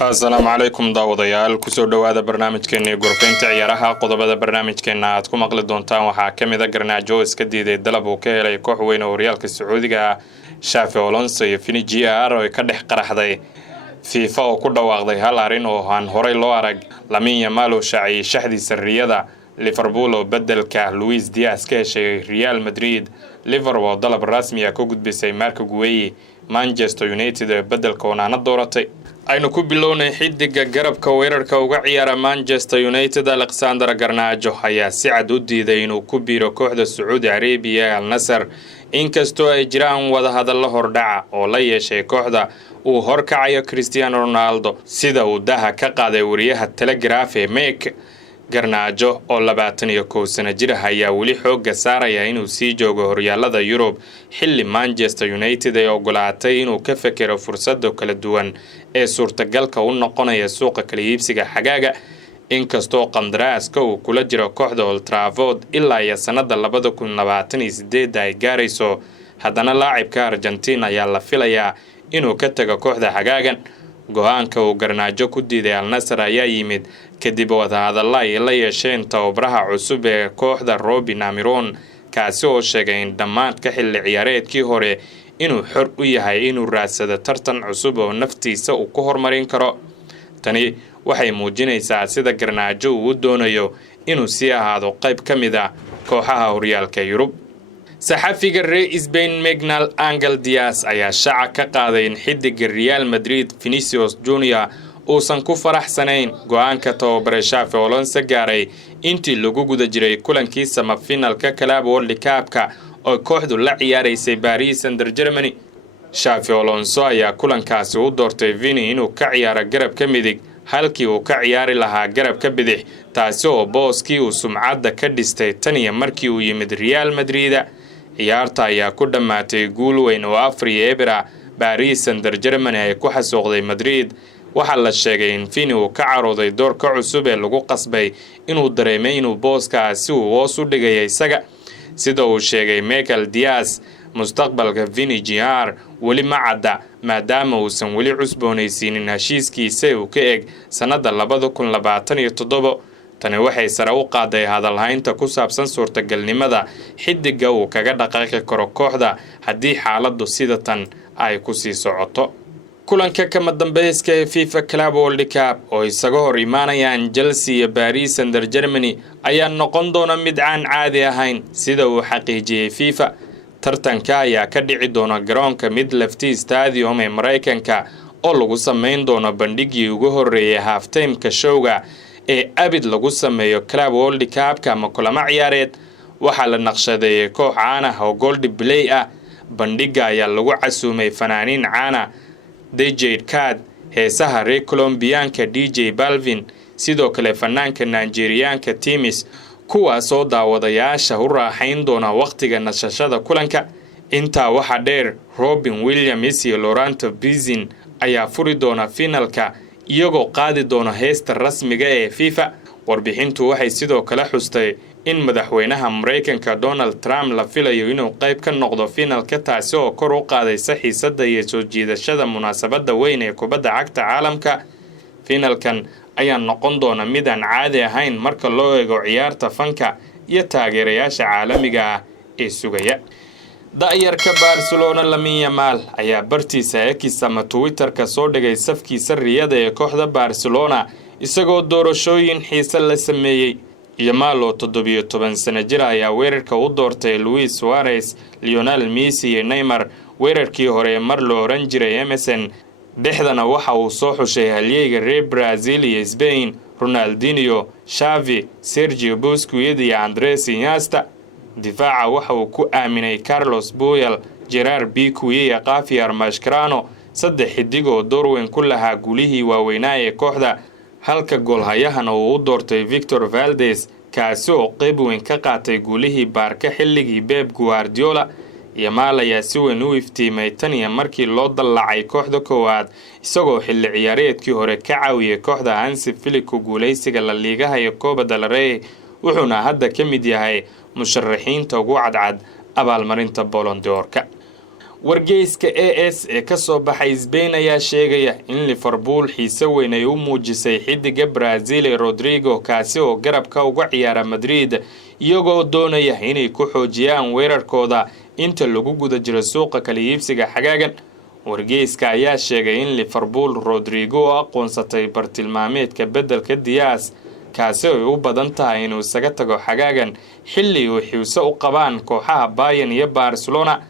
السلام عليكم daawadayaal kusoo dhawaada barnaamijkeena gorfaynta ciyaaraha qodobada barnaamijkeena aad ku maqli doontaan waxa kamida Garnaajo iska diiday dalab uu ka helay koox weyn oo horyaalka Sacuudiga Xavi Alonso iyo Vini Jr oo ka dhex qaraxday FIFA oo ku dhawaaqday hal arin oo aan horay loo arag Lamine Yamal oo shaaciyay shaxdiisa riyada Liverpool oo bedelka Luis Diaz ka heshay Real Madrid Liverpool dalab rasmi ah ku gudbisay Marco Gueye Manchester United bedelka oonana dooratay aynu ku bilownay xidiga garabka weerarka uga ciyaara Manchester United Alexander Garnaajo ayaa si cad u diiday inuu ku biiro kooxda Saudi Arabia Al Nassr inkastoo ay jiraan wada hadallo hordhaca oo la yeeshay kooxda uu horkacayo Cristiano Ronaldo sida uu daha ka qaaday wariyaha Telegraph ee Make Garnaajo oo 21 sano jir ah ayaa weli xoogga saaraya inuu sii joogo horyaalada Yurub xilli Manchester United ay ogolaatay inuu ka fakero fursado kala duwan ee suurtagalka u noqonaya suuqa kala iibsiga xagaaga inkastoo qandaraaska uu kula jiro kooxda Old Trafford ilaa iyo sanada 2028 ay gaarayso haddana laacibka Argentina ayaa la filayaa inuu ka tago kooxda xagaagan go'aanka uu Garnaajo ku diiday Al Nassr ayaa yimid kadib wadahadallo ay la yeesheen tababaraha cusub ee kooxda Robin Amiron kaasi oo sheegay in dhammaadka xilli ciyaareedkii hore inuu xor u yahay inuu raadsado tartan cusub oo naftiisa uu ku hormarin karo tani waxay muujinaysaa sida Garnaajo uu doonayo inuu sii ahaado qayb ka mid ah kooxaha horyaalka Yurub saxafiga reer Spain Miguel Angel Diaz ayaa shaaca ka qaaday in xidiga Real Madrid Vinicius Junior uusan ku faraxsanayn go'aanka tababare Xavi Alonso gaaray intii lagu guda jiray kulankii semifinalka Club World Cup-ka oo kooxdu la ciyaaraysay Paris Saint-Germain Xavi Alonso ayaa kulankaasi u doortay Vini inuu ka ciyaaro garabka midig halkii uu ka ciyaari lahaa garabka bidix taasi oo booskii uu sumcadda ka dhistay tan iyo markii uu yimid Real Madrid ciyaarta ayaa ku dhamaatay guul weyn oo 4-0 Paris Saint-Germain ay ku xasuuqday Madrid waxa la sheegay in Vini uu ka carooday doorka cusub ee lagu qasbay inuu dareemay inuu booskaasi uu hoos u dhigay isaga sida uu sheegay Miguel Diaz mustaqbalka Vini Jr weli ma cadda maadaama uusan weli cusboonaysiinin heshiiskiisa uu ka eg sanada 2027 tani waxay sare u qaaday hadalhaynta ku saabsan suurtagalnimada xidiga uu kaga dhaqaaqi karo kooxda haddii xaaladdu sida tan ay ku sii socoto kulanka kama dambayska ee FIFA Club World Cup oo isaga hor imaanayaan Chelsea iyo Paris Saint-Germain ayaa noqon doona mid aan caadi ahayn sida uu xaqiijiyay FIFA tartanka ayaa ka dhici doona garoonka Midland Stadium ee Mareykanka oo lagu sameyn doono bandhigii ugu horeeyay half-time-ka showga ee abid lagu sameeyo Club World Cup-ka ama kulamo ciyaareed waxa la naqshadeeyay koox caan ah oo Gold Play ah bandhiga ayaa lagu casuumay fanaaniin caan ah DJ Khaled heesaha reer Colombianka DJ Balvin sidoo kale fanaanka Nigerianka Timis kuwaas oo daawadayaasha u raaxayn doona waqtiga nasashada kulanka inta waxa dheer Robin Williams iyo Laurent Bizin ayaa furi doona finalka iyagoo qaadi doona heesta rasmiga ee FIFA warbixintu waxay sidoo kale xustay in madaxweynaha Mareykanka Donald Trump la filayo inuu qayb ka noqdo finalka taasi oo kor u qaadaysa xiisadda iyo soo jiidashada munaasabadda weyn ee kubadda cagta caalamka finalkan ayaa noqon doona mid aan caadi ahayn marka loo eego ciyaarta fanka iyo taageerayaasha caalamiga ah ee sugaya da'yarka Barcelona Lamine Yamal ayaa bartiisa X ama Twitter-ka soo dhigay safkiisa riyada ee kooxda Barcelona isagoo doorashooyin xiiso la sameeyay Yamal oo 17 sano jir ayaa weerarka u doortay Luis Suarez Lionel Messi iyo Neymar weerarkii hore mar loo oran jiray MSN dhexdana waxa uu soo xushay halyeyga reer Brazil iyo Spain Ronaldinho Xavi Sergio Busquets iyo Andres Iniesta difaaca waxa uu ku aaminay Carlos Puyol Gerard Piqué iyo Javier Mascherano saddex xidig oo door weyn ku lahaa gulihii waaweynaa ee kooxda halka goolhayahana uu u doortay Victor Valdes kaasi oo qayb weyn ka qaatay gulihii Barca xilligii Pep Guardiola Yamal ayaa si weyn u iftiimay tan iyo markii loo dallacay kooxda koowaad isagoo xilli ciyaareedkii hore ka caawiyay kooxda Hansi Flick ku guuleysiga La Liga iyo Copa del Rey wuxuuna hadda ka mid yahay musharaxiinta ugu cadcad abaalmarinta Ballon d'Or-ka wargeyska AS ee ka soo baxay Spain ayaa sheegaya in Liverpool xiise weyn ay u muujisay xidiga Brazil Rodrigo kaasi oo garabka uga ciyaara Madrid iyagoo doonaya inay ku xoojiyaan weerarkooda inta lagu guda jiro suuqa kala iibsiga xagaagan. wargeyska ayaa sheegay in Liverpool Rodrigo aqoonsatay bartilmaameedka beddelka Diaz kaasi oo u badan tahay inuu isaga tago xagaagan xilli uu xiise u qabaan kooxaha Bayern iyo Barcelona.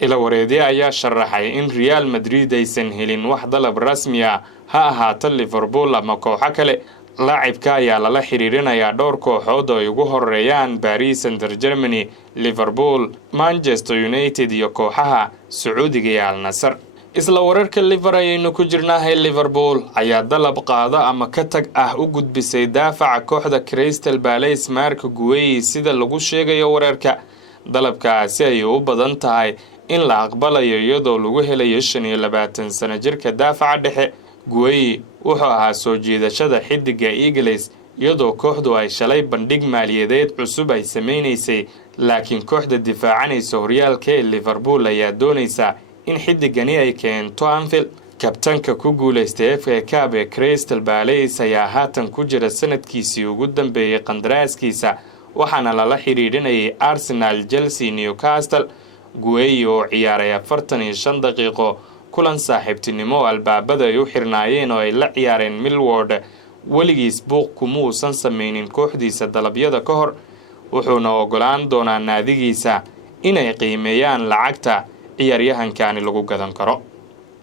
ila wareedii ayaa sharaxay in Real Madrid aysan helin wax dalab rasmi ah ha ahaato Liverpool ama kooxo kale. laacibka ayaa lala xiriirinayaa dhowr kooxood oo ay ugu horeeyaan Paris Saint-Germain, Liverpool, Manchester United iyo kooxaha Sacuudiga iyo Al Nassr. isla wararka Liverpool ayaynu ku jirnaa. Liverpool ayaa dalab qaada ama ka tag ah u gudbisay daafaca kooxda Crystal Palace Marc Guehi sida lagu sheegayo wararka. dalabkaasi ay u badan tahay in la aqbalayo iyadoo lagu helayo 25 sano jirka daafaca dhexe. Guehi wuxuu ahaa soo jiidashada xidiga Eagles iyadoo kooxdu ay shalay bandhig maaliyadeed cusub ay sameynaysay, laakiin kooxda difaacanaysa horyaalka ee Liverpool ayaa doonaysa in xidigani ay keento Anfield. kabtanka ku guuleystay FA Cup ee Crystal Palace ayaa haatan ku jira sanadkiisii ugu dambeeyay qandaraaskiisa waxaana lala xiriirinayay Arsenal, Chelsea, Newcastle. Guehi oo ciyaaray 45 daqiiqo kulan saaxiibtinimo albaabada ay u xirnaayeen oo ay la ciyaareen Millwall, weligiis buuq kuma uusan sameynin kooxdiisa dalabyada ka hor. wuxuuna ogolaan doonaa naadigiisa inay qiimeeyaan lacagta ciyaaryahankani lagu gadan karo.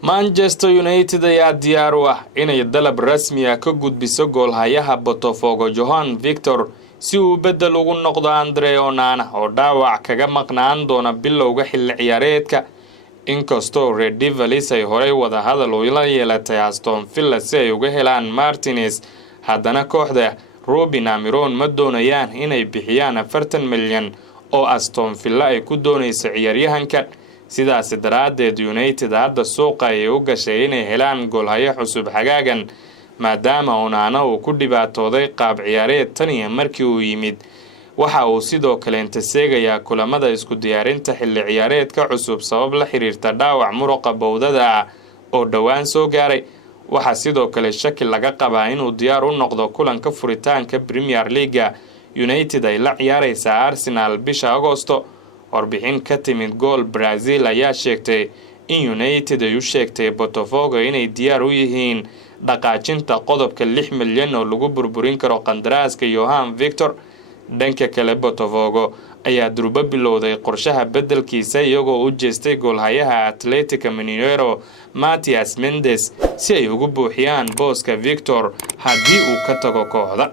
Manchester United ayaa diyaar u ah inay dalab rasmi ah ka gudbiso goolhayaha Botafogo Johan Victor si uu bedel ugu noqdo Andre Onana oo dhaawac kaga maqnaan doona bilowga xilli ciyaareedka. inkastoo Red Devils ay horey wada hadal u la yeelatay Aston Villa si ay uga helaan Martinez, haddana kooxda Ruben Amorim ma doonayaan inay bixiyaan 40 milyan oo Aston Villa ay ku doonayso ciyaaryahankan. sidaas daraadeed United hadda suuqa ay u gashay inay helaan goolhayo cusub xagaagan maadaama Onana uu ku dhibaatooday qaab ciyaareed tan iyo markii uu yimid. waxa uu sidoo kale intaseegayaa kulamada isku diyaarinta xilli ciyaareedka cusub sabab la xiriirta dhaawac muruqa bowdada oo dhawaan soo gaaray. waxa sidoo kale shaki laga qabaa inuu diyaar u noqdo kulanka furitaanka Premier League United ay la ciyaaraysa Arsenal bisha Agoosto. warbixin ka timid Goal Brazil ayaa sheegtay in United ay u sheegtay Botafogo inay diyaar u yihiin dhaqaajinta qodobka 6 milyan oo lagu burburin karo qandaraaska Johan Victor. dhanka kale Botafogo ayaa durba bilowday qorshaha bedelkiisa iyagoo u jeestay goolhayaha Atletico Mineiro Matias Mendes si ay ugu buuxiyaan booska Victor haddii uu ka tago kooxda.